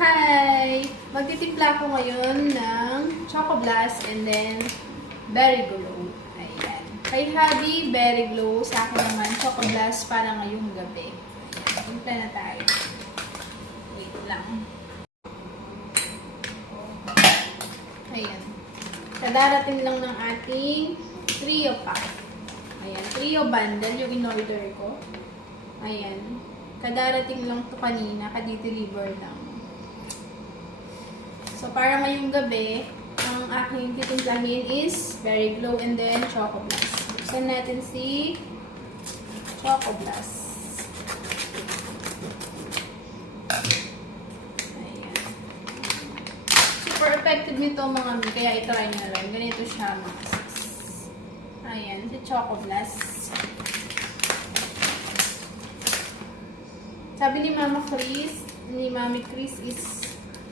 Hi! Magtitimpla ko ngayon ng Choco Blast and then Berry Glow. Ayan. Kay Habi, Berry Glow. Sa akin naman, Choco Blast para ngayong gabi. Ayan. Timpla na tayo. Wait lang. Ayan. Kadarating lang ng ating trio pack. Ayan. Trio bundle yung in-order ko. Ayan. Kadarating lang to kanina. Kadi-deliver lang. So, para ngayong gabi, ang aking titimplahin is Berry Glow and then Choco Blast. Buksan natin si Choco Blast. Ayan. Super effective nito mga mi, kaya itry nyo lang. Ganito siya mga sis. Ayan, si Choco Blast. Sabi ni Mami Chris is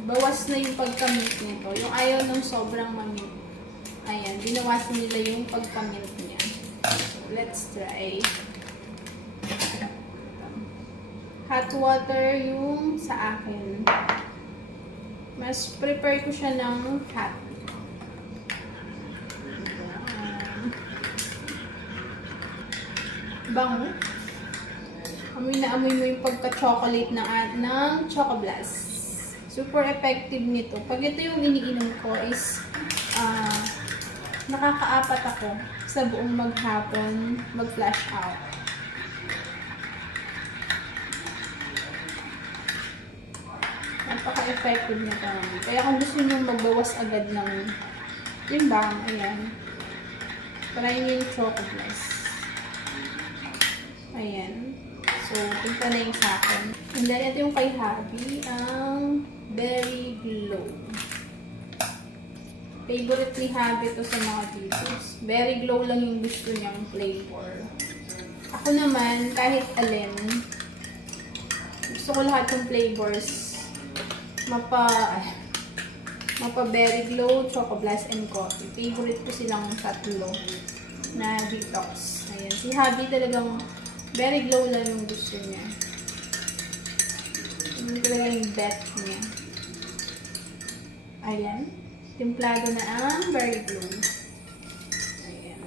bawas na yung pagkamit nito. Yung ayaw ng sobrang mamit. Ayan, binawasan nila yung pagkamit niya. So, let's try. Hot water yung sa akin. Mas prepare ko siya ng hot. Bango. Amoy na amoy mo yung pagka-chocolate ng Choco Blast. Super effective nito. Pag ito yung iniinom ko is nakakaapat ako sa buong maghapon mag-flash out. Napaka-effective nito. Kaya kung gusto nyo magbawas agad ng timbang, ayan. Try nyo yung Choco Blast. Ayan. So, punta na yung sa akin. And then, ito yung kay Habi, ang Berry Glow. Favorite ni Habi to sa mga videos. Berry Glow lang yung gusto niyang flavor. Ako naman, kahit alin, gusto ko lahat ng flavors. Mapa Berry Glow, Choco Blast, and Coffee. Favorite ko silang tatlo na detox. Ayan. Si Habi talagang Berry Glow lang yung gusto niya. Yun talaga yung bet niya. Ayan. Timplado na ang Berry Glow. Ayan.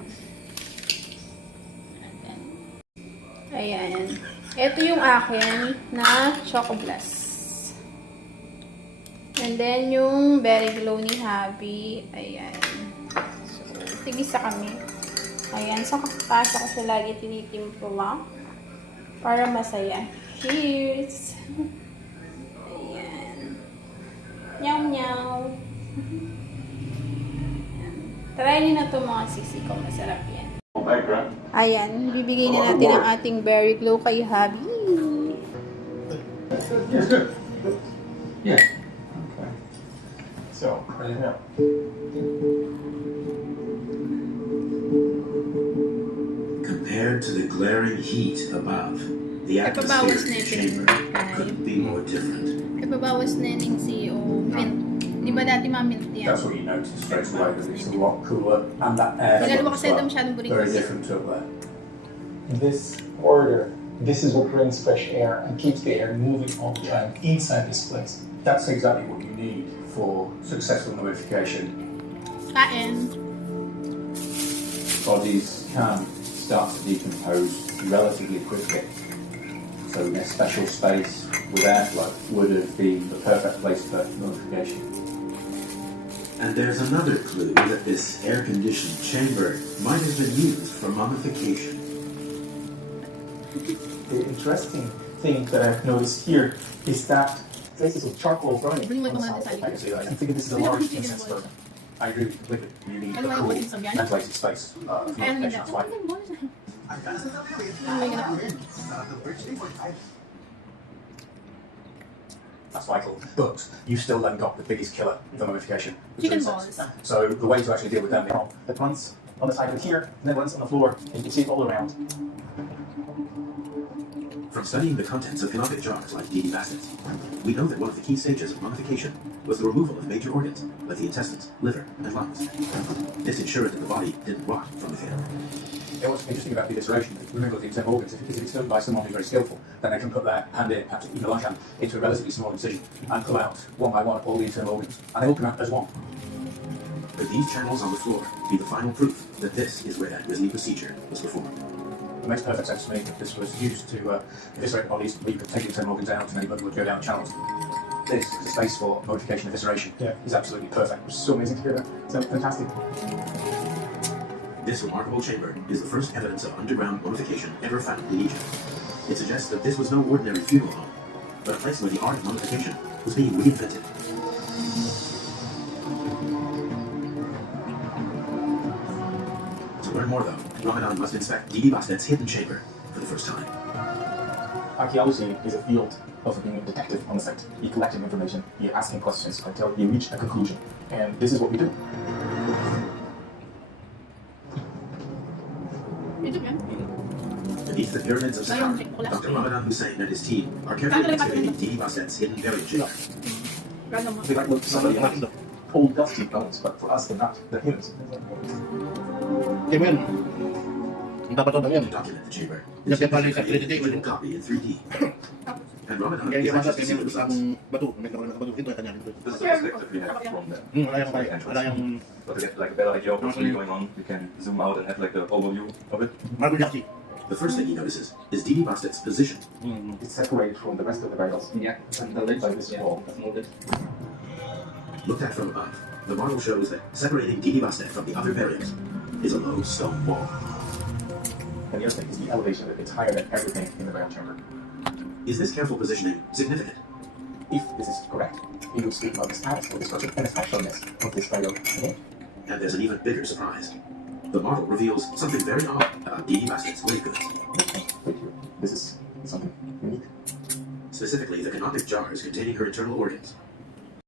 Ayan. Ito yung akin na Choco Blast. And then yung Berry Glow ni Habi. Ayan. So, tigisa kami. Ayan. So, kakasa ko siya lagi tinitimpla para masaya. Cheers! Nyaw nyaw. Try nyo na ito mga sisi ko. Masarap yan. Ayan. Bibigay na natin ang ating Berry Glow kay Habi. Yes, good. Yeah. Okay. So, ready now. Compared to the glaring heat above, the atmospheric chamber couldn't be more different. Ipabawas na yung CEO mint. Di ba dati ma-mint yan? That's what you notice straight away, that it's a lot cooler, and that air Nagano ba is kasi ito masyadong very burikos? different to up there. This order, this is what brings fresh air and keeps the air moving all the time inside this place. That's exactly what you need for successful humidification. Kain. Bodies can start to decompose relatively quickly. So in a special space with airflow would have been the perfect place for humidification. And there's another clue that this air-conditioned chamber might have been used for mummification. The interesting thing that I've noticed here is that traces of charcoal burning Bring on the my side. command I think this is a large incense burner. I agree completely. You need Ano a ba cool, yung sabihan? ventilated space for Kaya nila. humidification. That's why. That's vital. But you still then got the biggest killer for mummification. which Chicken is insects. balls. So the way to actually deal with them is It runs on the side of here, and then runs on the floor, and you can see it all around. From studying the contents of canopic jars like D.D. Bassett's, we know that one of the key stages of mummification was the removal of major organs, like the intestines, liver, and lungs. This ensured that the body didn't rot from within. Yeah, what's interesting about the evisceration, the removal of the internal organs, if it's done by someone who's very skillful, then they can put their hand in, perhaps even a large hand, into a relatively small incision and pull out one by one all the internal organs. And they all come out as one. Could these channels on the floor be the final proof that this is where that grisly procedure was performed? It makes perfect sense to me that this was used to eviscerate bodies, where you could take the internal organs out and any blood would go down the channels. This, as a space for modification and evisceration, is absolutely perfect. It's so amazing to hear that. So fantastic. This remarkable chamber is the first evidence of underground mummification ever found in Egypt. It suggests that this was no ordinary funeral home, but a place where the art of mummification was being reinvented. To learn more, though, Ramadan must inspect D.D. Bassett's hidden chamber for the first time. Archaeology is a field of being a detective on the site. You collecting information, you asking questions until you reach a conclusion. And this is what we do. Beneath the pyramids of Saqqara, Dr. Ramadan Hussein and his team are carefully excavating D.D. Bassett's hidden burial chamber. They might look somebody like the old dusty bones, but for us they're not. They're humans. Amen. Ang papatod To yan. document the chamber, Yes, the pala team sa has created a 3D digital ito. copy in 3D. And Ramadan Kaya is yung anxious masas to see kanya the sa results. batu. May nakabato. Ito ay kanya. This is the perspective we have from there. Wala yung kaya. Wala yung But to get like a better idea of what's really going on, you can zoom out and have like the overview of it. Marble Jackie. The first thing he notices is D.D. Bassett's position. It's separated from the rest of the burials. Yeah, And the lid by this wall. Looked at from above, the model shows that separating D.D. Bassett from the other burials is a low stone wall. And the other thing is the elevation of it. It's higher than everything in the burial chamber. Is this careful positioning significant? If this is correct, it would speak about the status of this structure and the specialness of this burial. And there's an even bigger surprise. The model reveals something very odd about D.D. Bassett's grave goods, Thank you. This is something unique. specifically the canopic jars containing her internal organs